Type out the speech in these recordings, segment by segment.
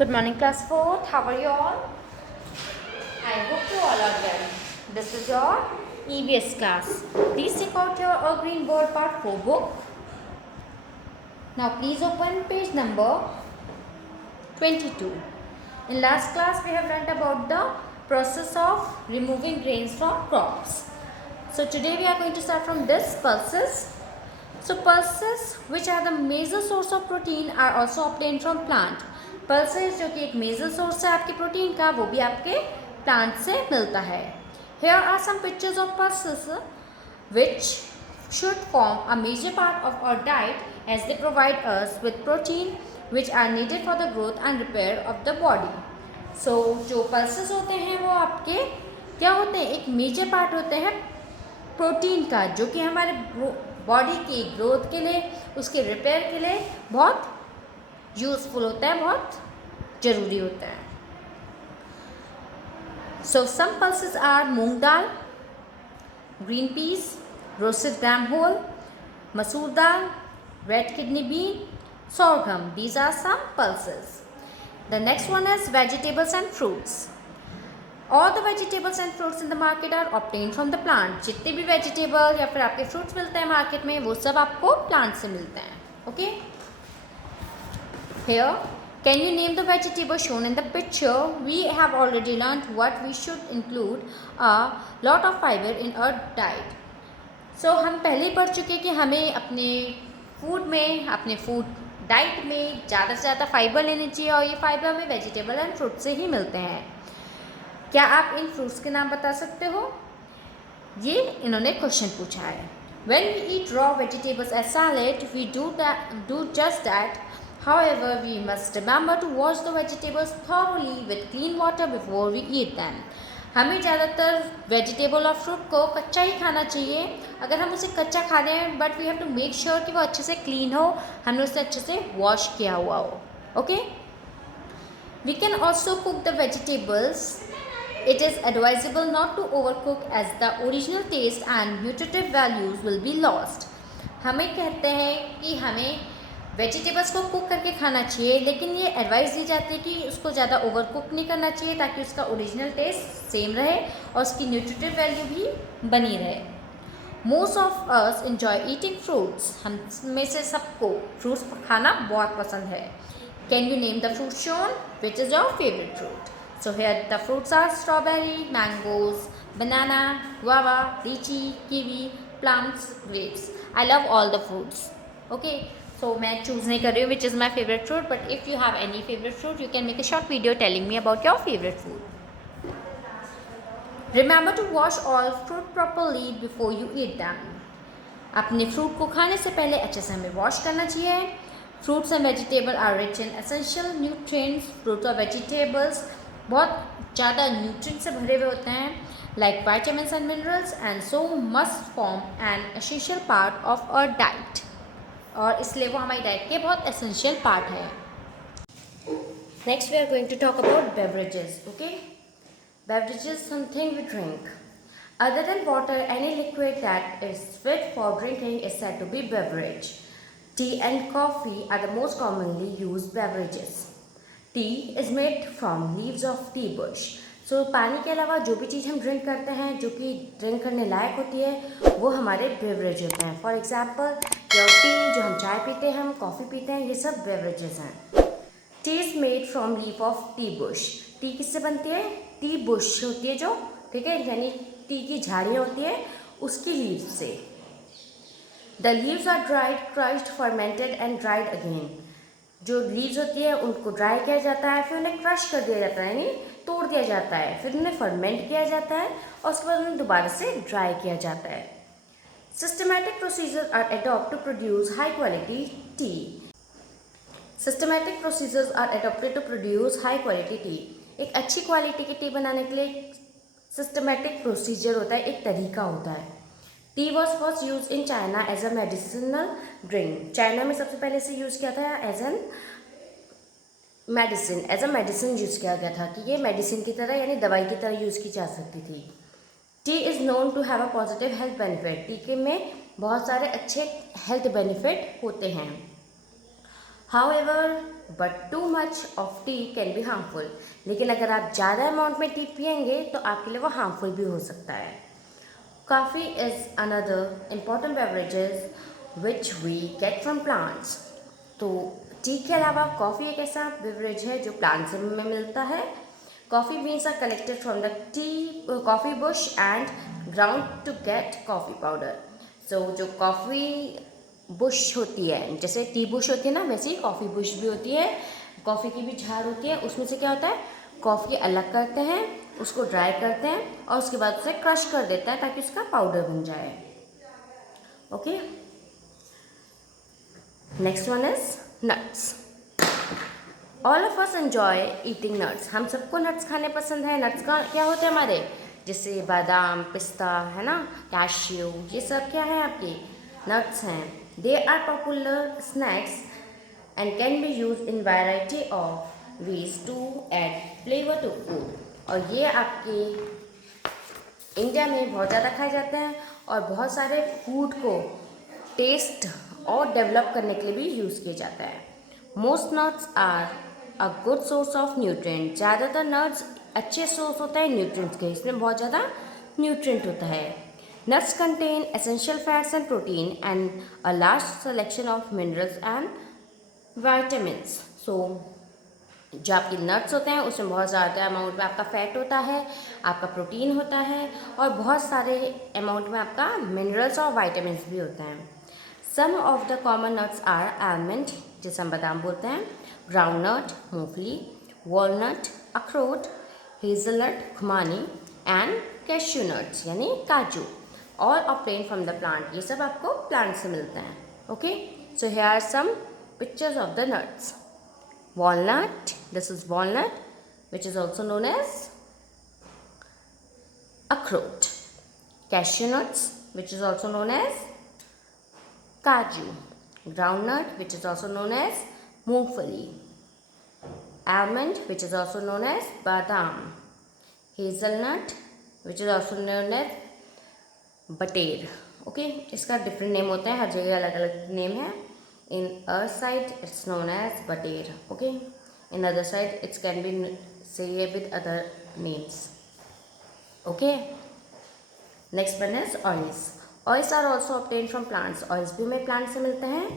Good morning, class 4th. How are you all? I hope you all are well. This is your EVS class. Please take out your green board part 4 book. Now please open page number 22. In last class we have learnt about the process of removing grains from crops. So today we are going to start from this pulses. So pulses which are the major source of protein are also obtained from plant. Pulses जो कि एक major source है आपके protein का, वो भी आपके plant से मिलता है. Here are some pictures of pulses which should form a major part of our diet as they provide us with protein which are needed for the growth and repair of the body. So जो pulses होते हैं वो आपके क्या होते हैं, एक major part होते हैं प्रोटीन का, जो कि हमारे बॉडी की ग्रोथ के लिए, उसके रिपेयर के लिए बहुत यूजफुल होता है, बहुत ज़रूरी होता है. So some pulses are moong dal, green peas, roasted gram whole, masoor dal, red kidney bean, sorghum. These are some pulses. The next one is vegetables and fruits. All the vegetables and fruits in the market are obtained from the plant. जितने भी vegetable या फिर आपके fruits मिलते हैं market में, वो सब आपको प्लांट से मिलते हैं. Okay. Here, can you name the vegetable shown in the picture? We have already learnt what we should include a lot of fiber in our diet. So हम पहले ही पढ़ चुके कि हमें अपने फूड में, अपने फूड डाइट में ज़्यादा से ज़्यादा फाइबर लेनी चाहिए, और ये फाइबर हमें वेजिटेबल एंड फ्रूट से ही मिलते हैं. क्या आप इन फ्रूट्स के नाम बता सकते हो? ये इन्होंने क्वेश्चन पूछा है. When we eat raw vegetables as salad, we do just that. However, we must remember to wash the vegetables thoroughly with clean water before we eat them. हमें ज़्यादातर वेजिटेबल और फ्रूट को कच्चा ही खाना चाहिए. अगर हम उसे कच्चा खा रहे हैं, but we have to make sure कि वो अच्छे से क्लीन हो, हमने उसे अच्छे से वॉश किया हुआ हो. Okay. We can also cook the vegetables. It is advisable not to overcook as the original taste and nutritive values will be lost. हमें कहते हैं कि हमें वेजिटेबल्स को कुक करके खाना चाहिए, लेकिन ये एडवाइस दी जाती है कि उसको ज़्यादा ओवर कुक नहीं करना चाहिए, ताकि उसका ओरिजिनल टेस्ट सेम रहे और उसकी न्यूट्रिटिव वैल्यू भी बनी रहे. Most of us enjoy eating fruits. हम में से सबको फ्रूट्स खाना बहुत पसंद है. Can you name the fruit shown? Which is your favourite fruit? So here the fruits are strawberry, mangoes, banana, guava, lychee, kiwi, plums, grapes. I love all the fruits. Okay. So मैं choose नहीं कर रही हूँ which is my favorite fruit, but if you have any favorite fruit, you can make a short video telling me about your favorite food. Remember to wash all fruit properly before you eat them. अपने fruit को खाने से पहले अच्छे से हमें wash करना चाहिए. Fruits and vegetables are rich in essential nutrients. Fruits और vegetables बहुत ज़्यादा न्यूट्रिएंट से भरे हुए होते हैं, like vitamins and minerals, and so must form an essential part of our diet. और इसलिए वो हमारी डाइट के बहुत एसेंशियल पार्ट है. Next we are going to talk about beverages. Okay. Beverages something we drink. Other than water, any liquid that is fit for drinking is said to be beverage. Tea and coffee are the most commonly used beverages. Tea is made from leaves of tea bush. So पानी के अलावा जो भी चीज़ हम drink करते हैं जो कि ड्रिंक करने लायक होती है, वो हमारे बेवरेज होते हैं. फॉर एग्जाम्पल योर टी, जो हम चाय पीते हैं, हम कॉफ़ी पीते हैं, ये सब बेवरेजेस हैं. T is made from leaf of tea Bush. T किससे बनती है? टी बुश होती है जो, ठीक है, यानी टी की झाड़ियाँ होती है, उसकी लीव्स से. The leaves are dried, crushed, fermented and dried again. जो लीव्स होती है उनको ड्राई किया जाता है, फिर उन्हें क्रश कर दिया जाता है, यानी तोड़ दिया जाता है, फिर उन्हें फर्मेंट किया जाता है, और उसके बाद उन्हें दोबारा से ड्राई किया जाता है. Systematic procedures are adopt to produce high quality tea. Systematic procedures are adopted to produce high quality tea. एक अच्छी क्वालिटी की टी बनाने के लिए सिस्टमैटिक प्रोसीजर होता है, एक तरीका होता है. Tea was first use in China as a medicinal drink. China में सबसे पहले से यूज़ किया था एज अ मेडिसिन यूज़ किया गया था, कि ये मेडिसिन की तरह, यानी दवाई की तरह यूज़ की जा सकती थी. Tea is known to have a positive health benefit. Tea के में बहुत सारे अच्छे हेल्थ बेनिफिट होते हैं. However but too much of tea can be harmful, लेकिन अगर आप ज़्यादा अमाउंट में टी पियेंगे तो आपके लिए वो हार्मफुल भी हो सकता है। Coffee is another important beverages which we get from plants. तो टी के अलावा कॉफ़ी एक ऐसा बेवरेज है जो प्लांट्स में मिलता है। Coffee beans are collected from the coffee bush and ground to get coffee powder. So जो कॉफ़ी बुश होती है, जैसे टी बुश होती है ना, वैसे ही कॉफ़ी बुश भी होती है। कॉफ़ी की भी झाड़ होती है, उसमें से क्या होता है, कॉफ़ी अलग करते हैं, उसको ड्राई करते हैं और उसके बाद उसे क्रश कर देता है ताकि उसका पाउडर बन जाए। Okay, next one is nuts. All of us enjoy eating nuts. हम सबको नट्स खाने पसंद है। नट्स का क्या होते हैं हमारे, जैसे बादाम, पिस्ता है ना, कैश्यू, ये सब क्या है आपके नट्स हैं। They are popular snacks and can be use in variety of ways to add flavour to food. और ये आपके इंडिया में बहुत ज़्यादा खाए जाते हैं और बहुत सारे फूड को टेस्ट और डेवलप करने के लिए भी यूज़ किया जाता है। Most nuts are a good source of nutrient. ज़्यादातर नट्स अच्छे सोर्स होता है न्यूट्रिएंट्स के, इसमें बहुत ज़्यादा न्यूट्रिएंट होता है। Nuts contain essential fats and protein and a large selection of minerals and vitamins. So जो आपके नट्स होते हैं उसमें बहुत ज़्यादा अमाउंट में आपका फैट होता है, आपका प्रोटीन होता है और बहुत सारे अमाउंट में आपका मिनरल्स और विटामिन्स भी होते हैं। Some of the common nuts are almond, जिसे हम बादाम बोलते हैं, ग्राउंडनट, मूंगफली, वॉलनट, अखरोट, हेज़लनट, खुमानी एंड कैश्यू नट्स यानी काजू, all obtain from the plant. ये सब आपको प्लांट से मिलते हैं। Okay, so here are some pictures of the nuts. Walnut, this is walnut, which is also known as akhrot. Cashew nuts, which is also known as kaju. Groundnut, which is also known as moongfali. Almond, which is also known as badam. Hazelnut, which is also known as बटेर। Okay, इसका different name होता है, हर जगह अलग अलग name है। In our side it's known as batir, okay, in other side it can be said with other names, okay. Next one is oils. Oils are also obtained from plants. oils भी हमें plant से मिलते हैं।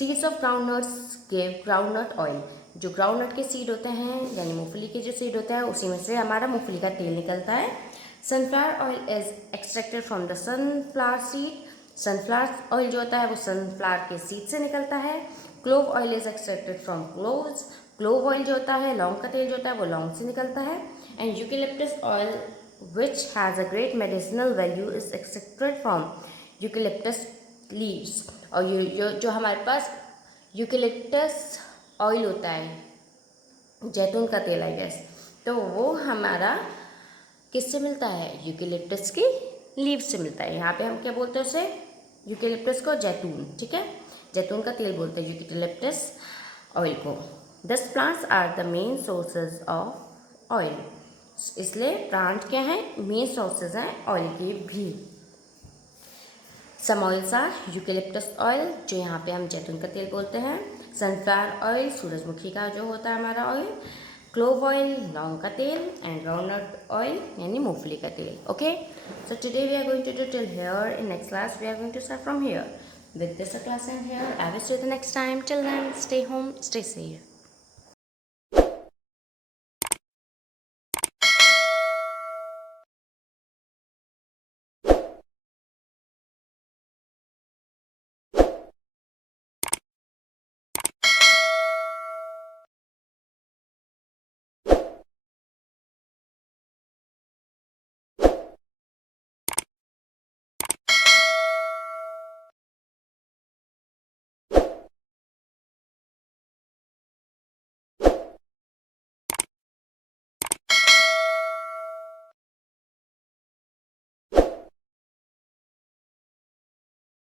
seeds of groundnuts give groundnut oil. जो groundnut के seed होते हैं यानी मूंगफली के जो seed होता है उसी में से हमारा मूंगफली का तेल निकलता है। sunflower oil is extracted from the sunflower seed. Sunflower oil जो होता है वो सनफ्लावर के सीड से निकलता है। Clove oil is extracted from cloves. Clove oil जो होता है, लौंग का तेल जो होता है वो लौंग से निकलता है। And eucalyptus oil which has a great medicinal value is extracted from eucalyptus leaves. और जो हमारे पास यूकेलिप्टस ऑयल होता है, जैतून का तेल आई गेस, तो वो हमारा किससे मिलता है, यूकेलिप्टस की लीव से मिलता है। यहाँ पे हम क्या बोलते हैं उसे, यूकेलिप्टस को जैतून, ठीक है, जैतून का तेल बोलते हैं यूकेलिप्टस ऑयल को। This plants are the main sources of oil. इसलिए प्लांट क्या है, मेन सोर्सेज हैं ऑयल के भी। Some oils are eucalyptus oil, जो यहाँ पे हम जैतून का तेल बोलते हैं। सनफ्लावर ऑयल, सूरजमुखी का जो होता है हमारा ऑयल। क्लोव ऑयल, लौंग का तेल। एंड ग्राउंडनट ऑयल यानी मूंगफली का तेल। Okay, so today we are going to do till here. In next class we are going to start from here. With this class and here I will see you the next time. Till then, stay home, stay safe.